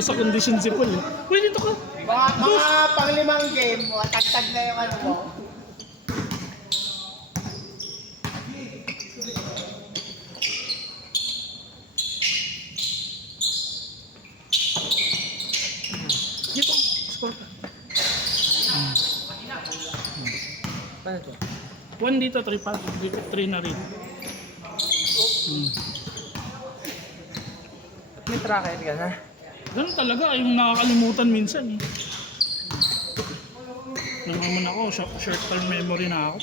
sa kondisyon si Paul eh. Uy, dito ka. Mga pang-limang game, tag-tag na yung ano mo. Dito, score ka. Paano to? 1 dito, 3 pa. 3 na rin. At may tracker ka na. Ganun talaga, yung nakakalimutan minsan eh. Nung naman ako, short-term memory na ako.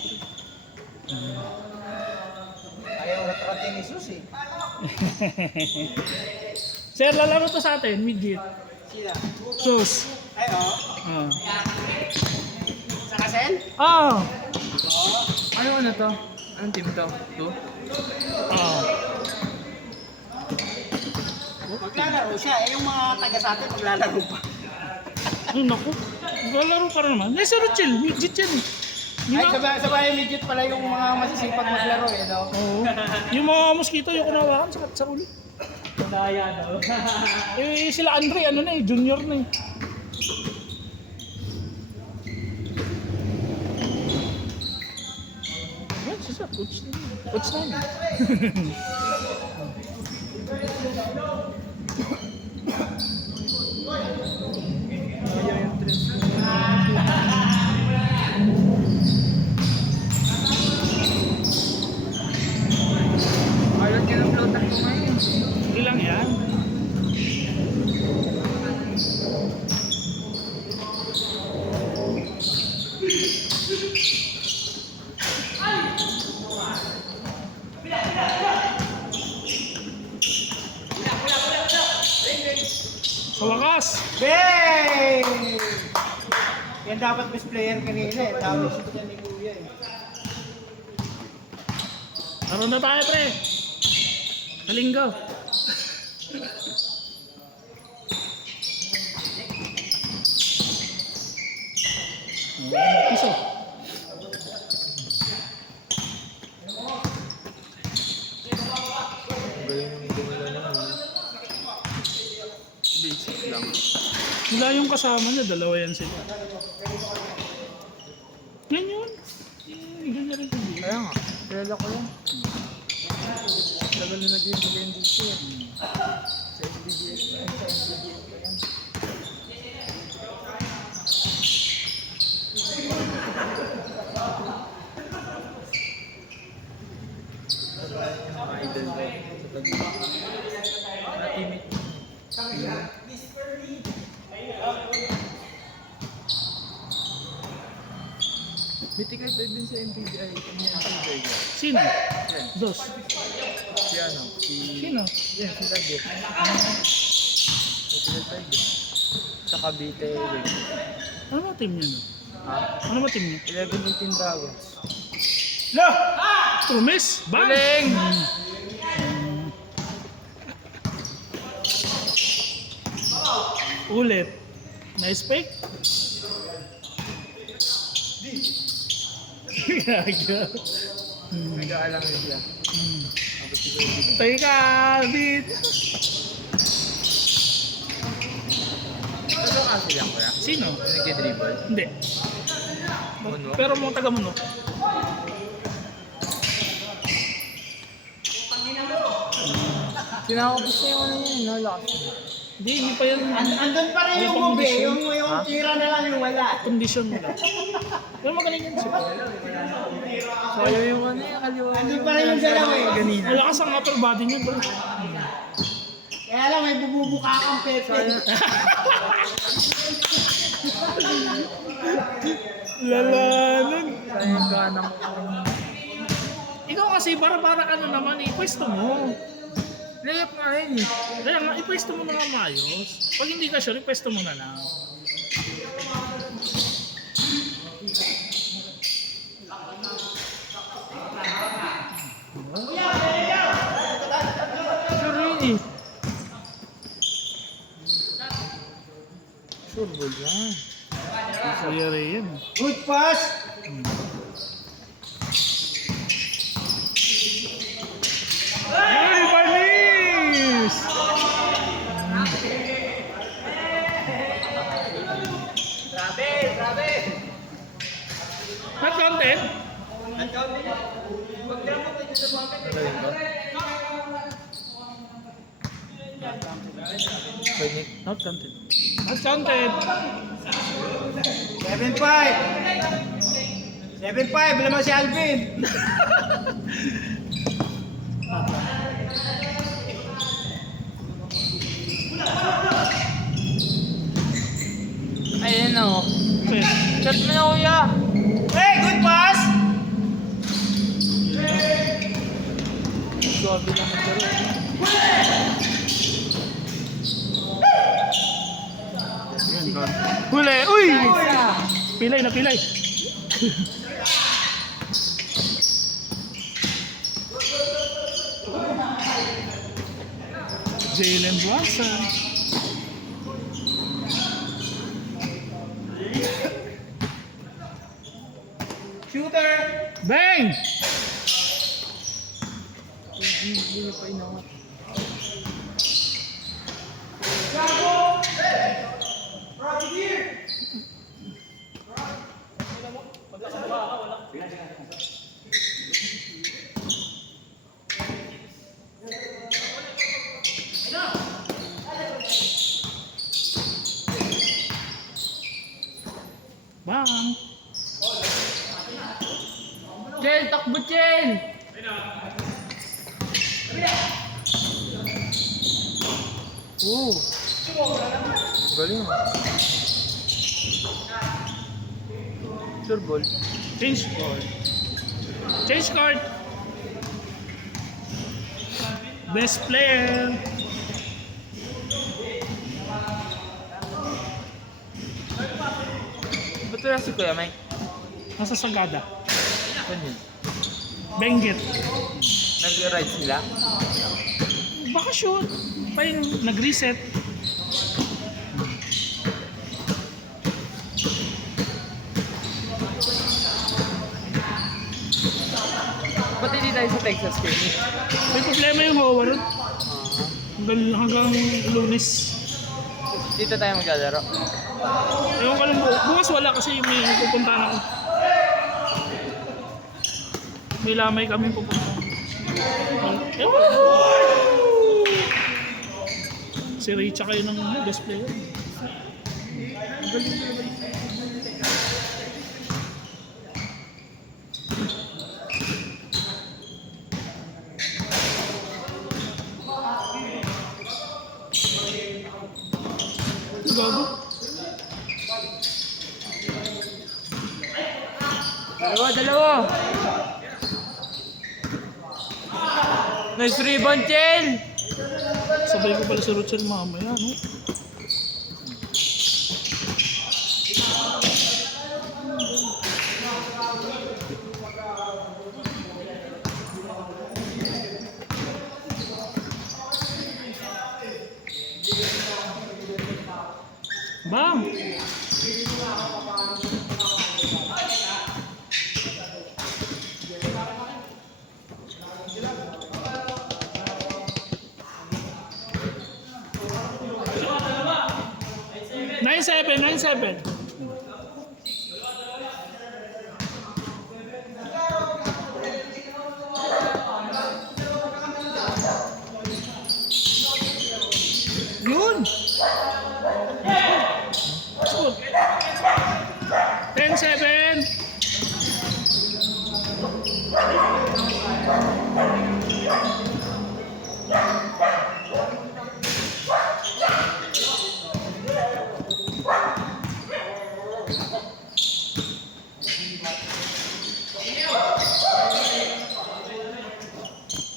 Ayaw retrate ni Sus eh. Sir, lalaro to sa atin, midget. Sila. Sus. Ay, oh. Ah. Sa kasel? Ah. Ano to? Anong team to? 2? Ah. Maglalaro siya. Eh, yung mga taga sa atin, maglalaro pa. Ay, naku. Lalaro ka rin naman. Ay, Sir Chill, midget yan eh. Ay, sabay midget pala yung mga masisipag maglaro eh, no? Oo. Yung mga mosquito, yung kunawakan sa ulo. Daya daw. Eh, sila Andre, ano na eh, junior na eh. Yan, siya, coach na yun. Coach na yun. Ayun, kinuploadan ko ngayon. Ilang yan? Sa wakas! Bang! Yan dapat best player kanina eh. Tawag siya dyan ni Kuya eh. Laro na tayo, pre! Sa linggo. Piso. Galing yung gumala naman. Basic lang. Wala yung kasama niya, dalawa yan sila. Yan yun. Ganyan rin kung Kaya nga, kilala ko yan. Tagal na nag-game dito yan. Sa SBGS pa yan, sa SBGS pa yan. Mga idol ko sa tabi. Mga teammate. Mythical type din sa MPGI. Ano yan, MPGI? Sino? Yan. Dos. Si ano? Sino? Yan, si Lagyo. Mythical type din. Sa Cavite rin. Ano ba team niya, no? Ha? Ano ba team niya? 11-18 Dragons. No! Tumis! Bang! Galing! Ulit. Nice pick. Gaga. Nag-aalang rin siya. Abot si Galing. Teka, bit. Ano ka sila kuya? Sino? Nag-dribble? Hindi. Mono? Pero mga taga Mono. Kinakapos niya yung ano niya, no? Lakas niya. Hindi pa yan. Andun pa rin yung ube, yung tira na lang yung wala. Condition mo lang. Pero magaling yan siya. Sayo yung ano yung kaliwa. Andun pa rin yung dalawa eh. Ganina. Malakas ang upper body niya, bro. Kaya lang may bububuka kang pepe. Lalanan. Sayo yung ganang ko. Ikaw kasi para ano naman, ipwesto mo. Layup nga rin eh. Kaya nga, ipwesto mo na nga maayos. Pag hindi ka sure, ipwesto mo na lang. Sure yun eh. Sure ball yan. Kuya Ray yan. Good pass! Ay, panis! rin? Magaling ba? Pwede. Not counted. Not counted. 7-5. 7-5. Alam mo si Alvin. Ayun o. Okay. Shot mo na kuya. Hey, good pass. Suwabe na maglaro. Huli! Uy! Pilay na pilay. Jalen Brunson. Shooter. Bang! Hindi pa inangat. Bang! Chel, takbo Chel! Oo. Galing ah. Sure ball. Change court. Change court. Best player. Ba't wala si Kuya Mike? Nasa Sagada. Saan yun? Benguet. Nag-ride sila? Bakasyon. Pa yung nag-reset. Ba't hindi tayo sa Texas Kenny? May problema yung Howard. Hanggang Lunes. Dito tayo maglalaro. Ewan ko lang, bukas wala kasi may pupuntahan ako. May lamay kami pupunta. Ewan. Si Richa kayo ng best player. Gago. Dalawa! Nice rebound, Chel! Sabay ko pala si Ruchel mamaya, no? Bam! Nine seven. Yun! Good. 10-7.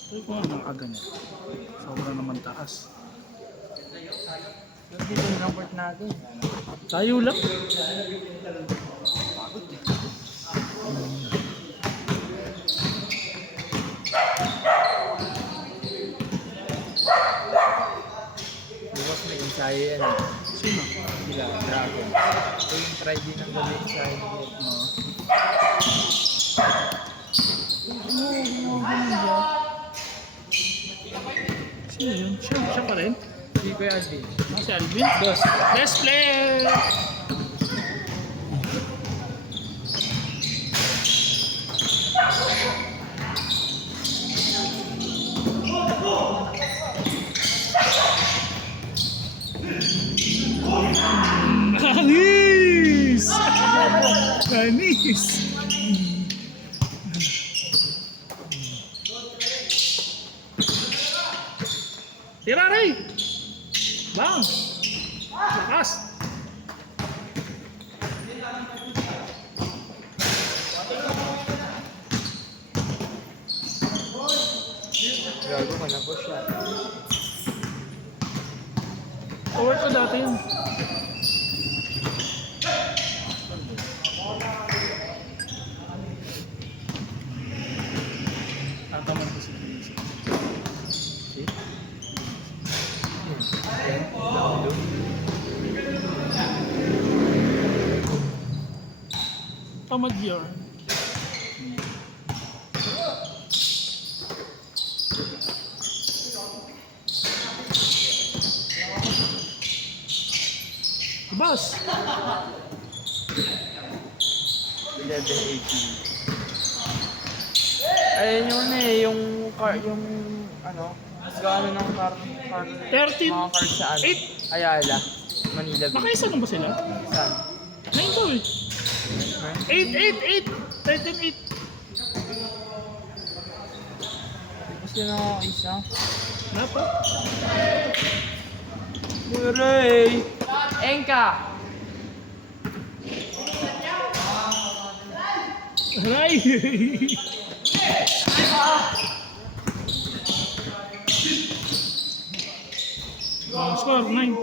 Ito ko ang aga niya. Sobra naman taas. Dito yung court natin. Tayo lang. Bukas may ensayo yan. Sino? Sila, Dragon. Ito yung try din ng gabi ensayo. Sino yun? Siya pa rin? Si Kuya Alvin. Si Alvin? Dos. Best player! Anis! Anis! Tira rin! Bang! Lakas! Gago ka na po siya. Over ko dati yun. Tataman ko si Chris. Tamad yun. Bas! 11-18. Ayun yung ano eh, yung car, yung ano, mas gaano ng car, 13, mga car sa ano, 8. Ayala, Manila Beach. Nakaisa na ba sila? Saan? 9 daw eh. 8, 8, 8. 13, 8. Gusto na ako isa. Wala pa. Muray! Enka! Aray! Score, 9.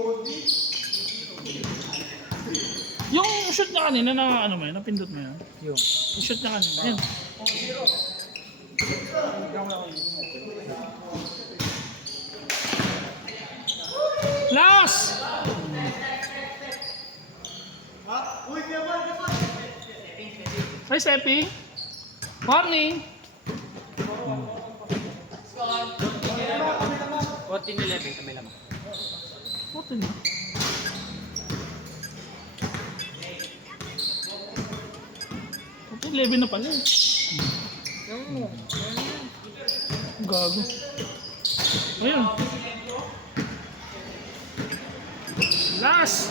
Yung shoot niya kanina na ano mo yun, napindot mo yan. Yung. Yung shoot niya kanina, yan. Last! Hi, Seppi. Morning. 14-11 kami lamang. Puto na. Puto, 11 na pala eh. Gago. Ayun. Last!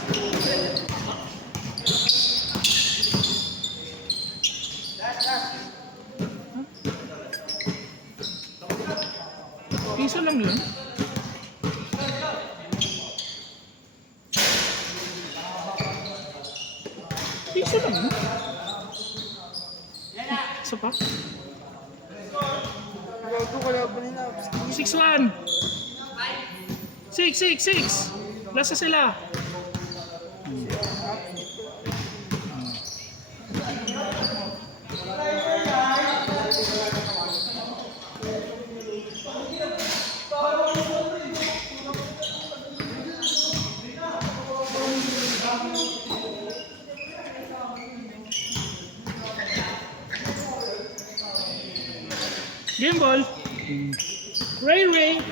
Piso lang yun. Piso lang yun. Isa pa? Gago kaya ba nila? 6-1. 6. Last na sila. Game ball. Ray.